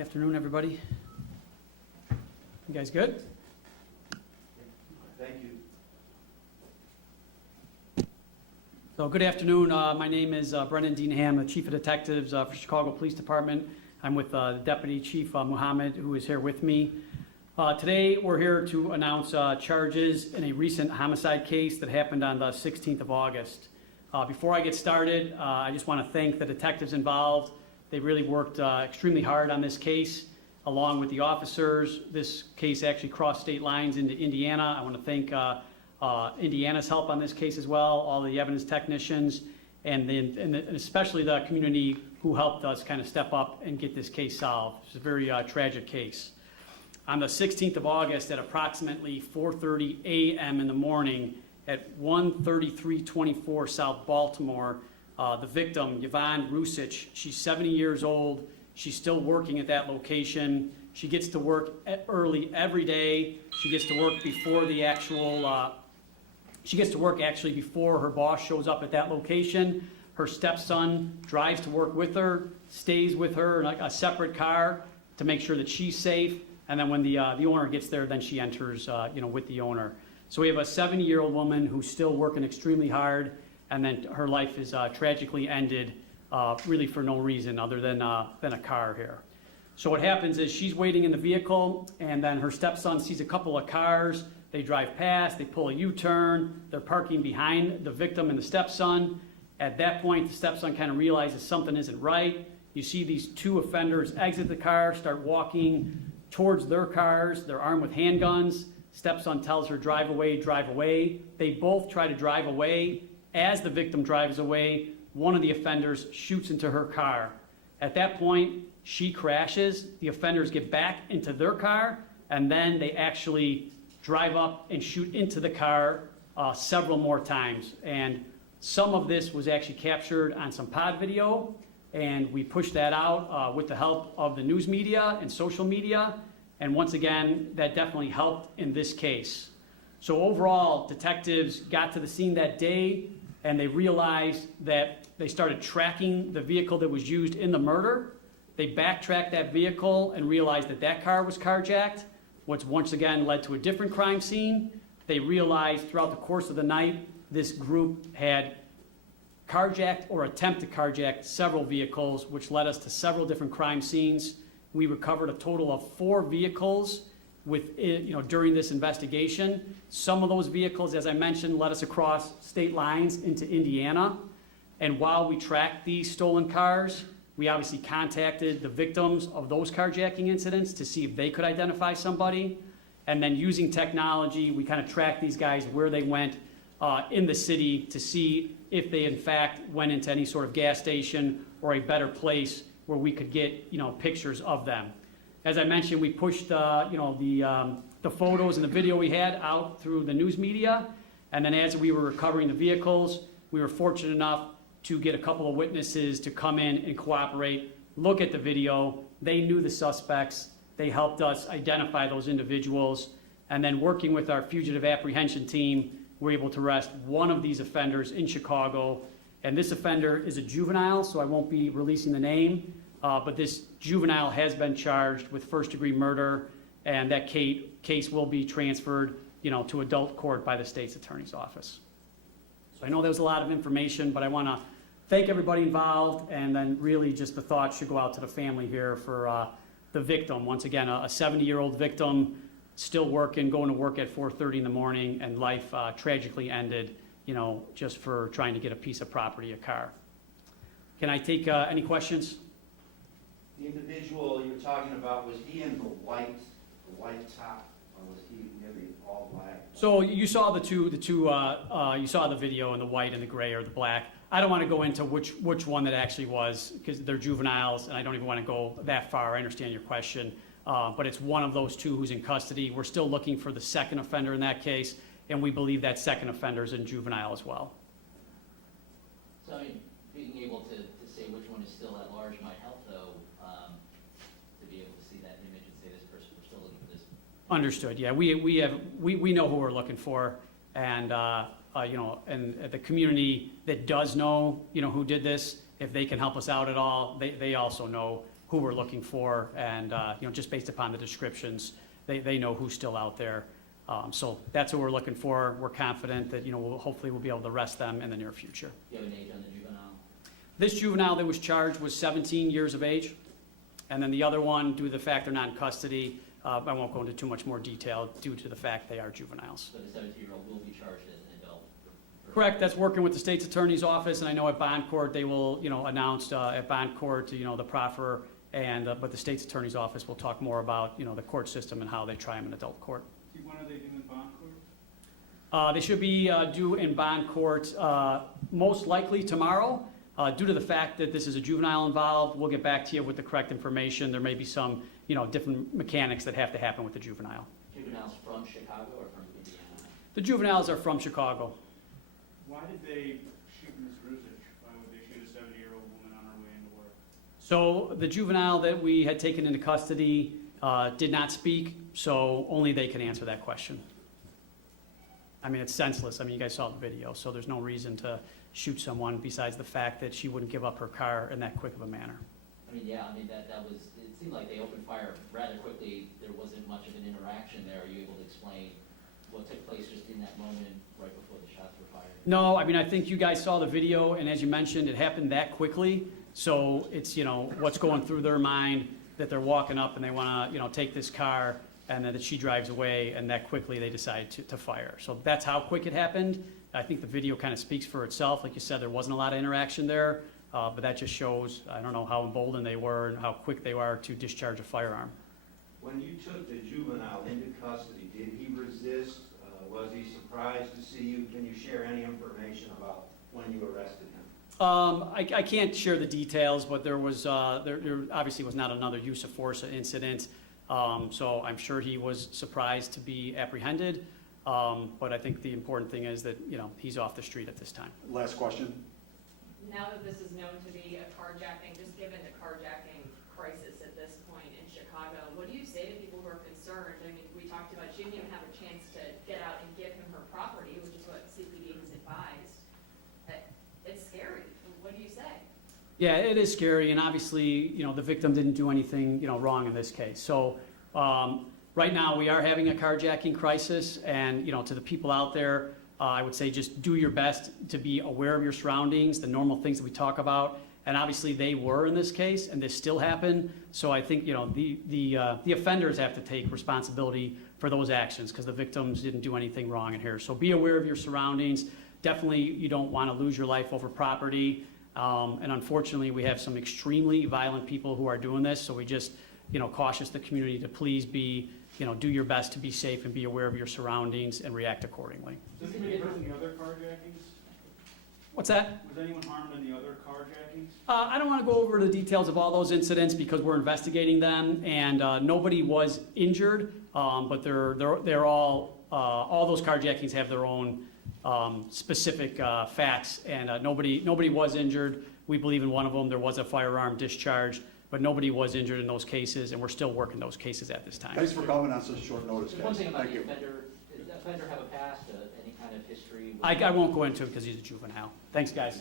Afternoon, everybody. You guys good? Thank you. So good afternoon. My name is Brendan Deanham, the Chief of Detectives for Chicago Police Department. I'm with the Deputy Chief Muhammad, who is here with me. Today, we're here to announce charges in a recent homicide case that happened on the 16th of August. Before I get started, I just want to thank the detectives involved. They really worked extremely hard on this case, along with the officers. This case actually crossed state lines into Indiana. I want to thank Indiana's help on this case as well, all the evidence technicians, and especially the community who helped us kind of step up and get this case solved. It's a very tragic case. On the 16th of August at approximately 4:30 a.m. in the morning at 13324 South Baltimore, the victim, Yvonne Rusich, she's 70 years old. She's still working at that location. She gets to work early every day. She gets to work before the actual, she gets to work actually before her boss shows up at that location. Her stepson drives to work with her, stays with her in a separate car to make sure that she's safe. And then when the owner gets there, then she enters, with the owner. So we have a 70-year-old woman who's still working extremely hard, and then her life is tragically ended, really for no reason other than a car here. So what happens is she's waiting in the vehicle, and then her stepson sees a couple of cars. They drive past, they pull a U-turn, they're parking behind the victim and the stepson. At that point, the stepson kind of realizes something isn't right. You see these two offenders exit the car, start walking towards their cars. They're armed with handguns. Stepson tells her, drive away, drive away. They both try to drive away. As the victim drives away, one of the offenders shoots into her car. At that point, she crashes. The offenders get back into their car, and then they actually drive up and shoot into the car several more times. And some of this was actually captured on some pod video, and we pushed that out with the help of the news media and social media. And once again, that definitely helped in this case. So overall, detectives got to the scene that day, and they realized that they started tracking the vehicle that was used in the murder. They backtracked that vehicle and realized that that car was carjacked, which once again led to a different crime scene. They realized throughout the course of the night, this group had carjacked or attempted to carjack several vehicles, which led us to several different crime scenes. We recovered a total of 4 vehicles during this investigation. Some of those vehicles, as I mentioned, led us across state lines into Indiana. And while we tracked these stolen cars, we obviously contacted the victims of those carjacking incidents to see if they could identify somebody. And then using technology, we kind of tracked these guys where they went in the city to see if they in fact went into any sort of gas station or a better place where we could get pictures of them. As I mentioned, we pushed the photos and the video we had out through the news media, and then as we were recovering the vehicles, we were fortunate enough to get a couple of witnesses to come in and cooperate, look at the video. They knew the suspects. They helped us identify those individuals, and then working with our fugitive apprehension team, we're able to arrest one of these offenders in Chicago. And this offender is a juvenile, so I won't be releasing the name, but this juvenile has been charged with first-degree murder, and that case will be transferred, to adult court by the state's attorney's office. So I know that was a lot of information, but I want to thank everybody involved, and then really just the thoughts should go out to the family here for the victim. Once again, a 70-year-old victim, still working, going to work at 4:30 in the morning, and life tragically ended, just for trying to get a piece of property, a car. Can I take any questions? The individual you're talking about, was he in the white top, or was he maybe all black? So you saw you saw the video in the white and the gray or the black. I don't want to go into which one that actually was, because they're juveniles, and I don't even want to go that far. I understand your question, but it's one of those two who's in custody. We're still looking for the second offender in that case, and we believe that second offender is in juvenile as well. So, I mean, being able to say which one is still at large might help, though, to be able to see that image and say this person, we're still looking for this. Understood. Yeah, we know who we're looking for, and and the community that does know who did this, if they can help us out at all, they also know who we're looking for, and, just based upon the descriptions, they know who's still out there. So that's what we're looking for. We're confident that, hopefully we'll be able to arrest them in the near future. Do you have an age on the juvenile? This juvenile that was charged was 17 years of age, and then the other one, due to the fact they're not in custody, I won't go into too much more detail due to the fact they are juveniles. So the 17-year-old will be charged as an adult? Correct, that's working with the state's attorney's office, and I know at bond court, they will, announce at bond court, the proffer, and, but the state's attorney's office will talk more about, the court system and how they try them in adult court. When are they due in bond court? They should be due in bond court most likely tomorrow. Due to the fact that this is a juvenile involved, we'll get back to you with the correct information. There may be some, different mechanics that have to happen with the juvenile. Juveniles from Chicago or from Indiana? The juveniles are from Chicago. Why did they shoot Ms. Ruzich? Why would they shoot a 70-year-old woman on her way into work? So the juvenile that we had taken into custody did not speak, so only they can answer that question. I mean, it's senseless. I mean, you guys saw the video, so there's no reason to shoot someone besides the fact that she wouldn't give up her car in that quick of a manner. I mean, yeah, that was, it seemed like they opened fire rather quickly. There wasn't much of an interaction there. Are you able to explain what took place just in that moment right before the shots were fired? No, I mean, I think you guys saw the video, and as you mentioned, it happened that quickly. So it's, what's going through their mind that they're walking up and they want to, take this car, and then that she drives away, and that quickly they decide to fire. So that's how quick it happened. I think the video kind of speaks for itself. Like you said, there wasn't a lot of interaction there, but that just shows, I don't know how emboldened they were and how quick they were to discharge a firearm. When you took the juvenile into custody, did he resist? Was he surprised to see you? Can you share any information about when you arrested him? I can't share the details, but there was there obviously was not another use of force incident, so I'm sure he was surprised to be apprehended. But I think the important thing is that, he's off the street at this time. Last question. Now that this is known to be a carjacking, just given the carjacking crisis at this point in Chicago, what do you say to people who are concerned? I mean, we talked about she didn't even have a chance to get out and give him her property, which is what CPD has advised. It's scary. What do you say? Yeah, it is scary, and obviously, the victim didn't do anything, wrong in this case. So right now, we are having a carjacking crisis, and, to the people out there, I would say just do your best to be aware of your surroundings, the normal things that we talk about, and obviously they were in this case, and this still happened. So I think, the offenders have to take responsibility for those actions, because the victims didn't do anything wrong in here. So be aware of your surroundings. Definitely, you don't want to lose your life over property. And unfortunately, we have some extremely violent people who are doing this. So we just, cautious the community to please be, do your best to be safe and be aware of your surroundings and react accordingly. Was anybody hurt in the other carjackings? What's that? Was anyone harmed in the other carjackings? I don't want to go over the details of all those incidents because we're investigating them, and nobody was injured. But they're all those carjackings have their own specific facts, and nobody was injured. We believe in one of them there was a firearm discharged, but nobody was injured in those cases, and we're still working those cases at this time. Thanks for coming on such short notice, One guys. thing about Thank the you. offender, does the offender have a past, any kind of history? I won't go into it because he's a juvenile. Thanks, guys.